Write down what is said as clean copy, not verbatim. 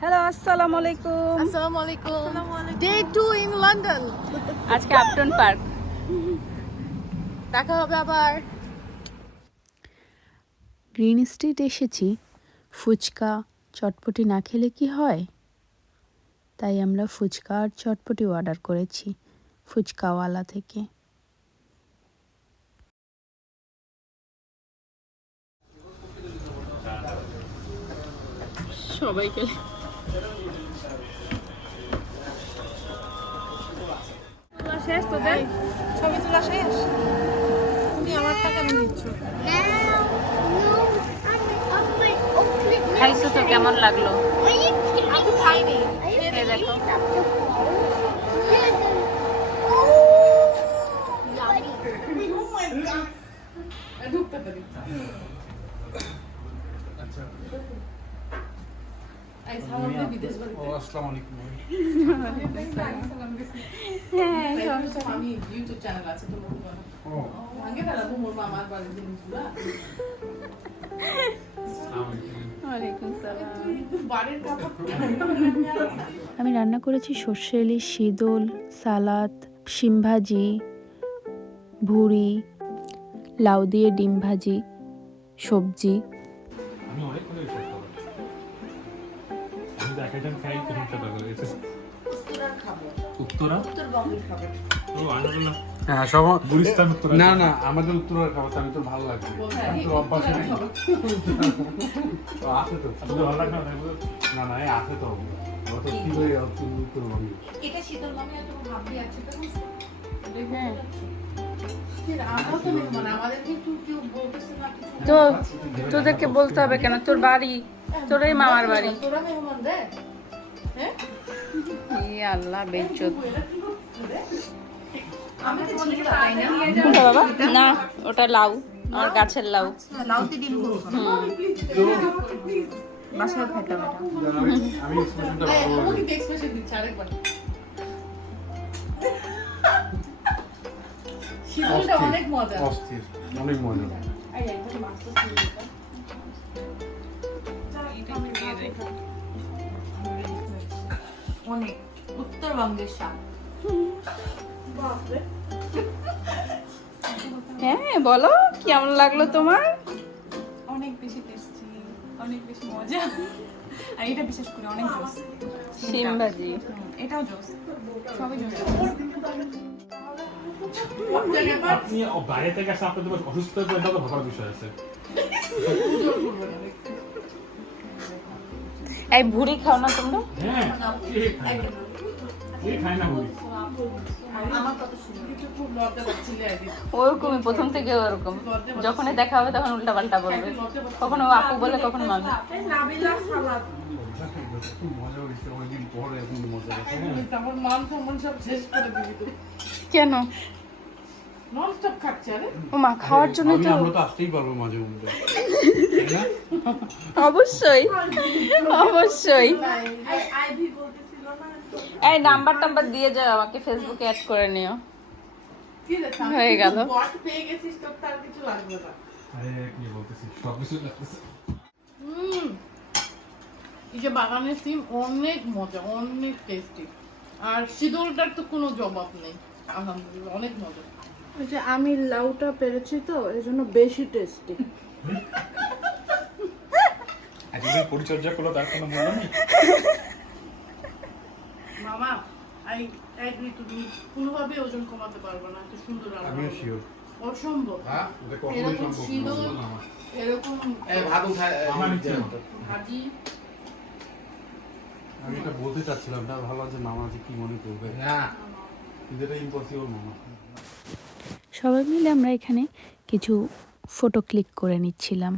Hello, আসসালামু আলাইকুম। আসসালামু আলাইকুম। Day 2 in London. আজকে আপটন পার্ক। দেখা হবে আবার। গ্রিন স্ট্রিট এসেছি, ফুচকা চটপটি না খেলে কি হয়, তাই আমরা ফুচকা আর চটপটি অর্ডার করেছি ফুচকাওয়ালা থেকে। সবাইকে শেষ তোদের ছবি তোলা শেষ। তুমি আমার টাকা নিচ্ছ। খাইছো তো, কেমন লাগলো? আমি খাইনি। এই দেখো, ঢুকতে পারি। আমি ইউটিউব চ্যানেল আছে তো আগে না মোর মামার বাড়ির জিনিসগুলো ওয়ালাইকুম সালাম। বাড়ির কাপড় আমি রান্না করেছি সর্ষে ইলিশ, শীদল, সালাদ, শিম ভাজি, ভুড়ি, লাউ দিয়ে ডিম ভাজি, সবজি। আমি অনেক করে এসে খাবার আমি তো এক একজন খাই কোন টাকা করেছে উত্তরা উত্তরবঙ্গের খাবার। ও আনারোলা হ্যাঁ সব গুলিস্তান উত্তরা না না আমাদের উত্তরের খাবার আমি তো ভালো লাগবে আমি তো অভ্যাস নেই তো আছে তো আপনাদের ভালো লাগে না তাই বলে? না না এই আছে তো ওরা তো কি হয়ে উত্তরবঙ্গে এটা শীতল মামি এত ভাবি আছে তো হ্যাঁ, আমরা তো মেহমান আমাদেরকে কেউ বলতেছে না কিছু তো তোদেরকে বলতে হবে কেন? তোর বাড়ি, তোর এই মামার বাড়ি। তোরা মেহমান রে হ্যাঁ ই আল্লাহ, বেজ্জত। আমি তো ছিল তাই না কোনটা বাবা? না, ওটা লাউ, আমার গাছের লাউ। লাউতে ডিম করব বাসায় খাইতাম এটা আমি এক্সপ্রেশনটা এই ভালো আমাকে লাগে কি এক্সপ্রেশন দিচ্ছে আরেকবার শীতলটা অনেক মজা অস্থির অনেক মজা এই একটা মাস্টার সিরিজটা অনেক উত্তরবঙ্গের স্বাদ হ্যাঁ, বলো কেমন লাগলো তোমার? অনেক বেশি টেস্টি, অনেক বেশি মজা। আর এটা বিশেষ করে অনেক জোস। শিম ভাজি। এটাও জোস, সবই জোস। আপনি বাইরে থেকে আসে আপনাদের অসুস্থ হয়ে পড়ে, এটা তো ভাবার বিষয় আছে। এই ভুড়ি খাও না তোমরা? হ্যাঁ কে খায় না? কে খায় না বলি? আমার কত সুন্দর খুব লজ্জা পাচ্ছিলে একদিন ওরকমই, প্রথম থেকে ওরকম। যখনই দেখা হবে তখন উল্টা পাল্টা বলবে, কখনো আপু বলে কখনো মামি। নাবিলা সালাদ খুব মজা হয়েছে অনেকদিন পরে এখন মজা হচ্ছে আমার মান সম্মান সব শেষ করে দিবি তো কেন? নন স্টপ খাচ্ছে আরে ও মা, খাওয়ার জন্য তো আমরা তো আসতেই পারবো মাঝে মধ্যে তাই না অবশ্যই অবশ্যই। আইভি বলতেছিল না এই নাম্বার টাম্বার দিয়ে যাও, আমাকে ফেসবুকে অ্যাড করে নিও। কি রে হয়ে গেল। বট পেয়ে গেছিস তো তার কিছু লাগবে না আরে কি বলতেছি, সব কিছু লাগতেছে। এই যে বাগানের সিম অনেক মজা অনেক টেস্টি আর শীতলটার তো কোনো জবাব নেই আলহামদুলিল্লাহ অনেক মজা ওই যে আমি লাউটা পেরেছি তো এই জন্য বেশি টেস্টি। একদিন পরিচর্যা করলো তার কোনো মূল্য নেই। মামা আই এগ্রি তুমি কোনোভাবে ওজন কমাতে পারবে না এত সুন্দর রান্না আমিও শিওর অসম্ভব হ্যাঁ এটা কখনোই এরকম সম্ভব শীতল না এরকম ভাত উঠায় আমার নিচে মতো ভাজি আমি এটা বলতে চাচ্ছিলাম না ভালো যে মামা যে কি মনে করবে না কিন্তু এটা ইম্পসিবল মামা সবাই মিলে আমরা এখানে কিছু ফটো ক্লিক করে নিচ্ছিলাম।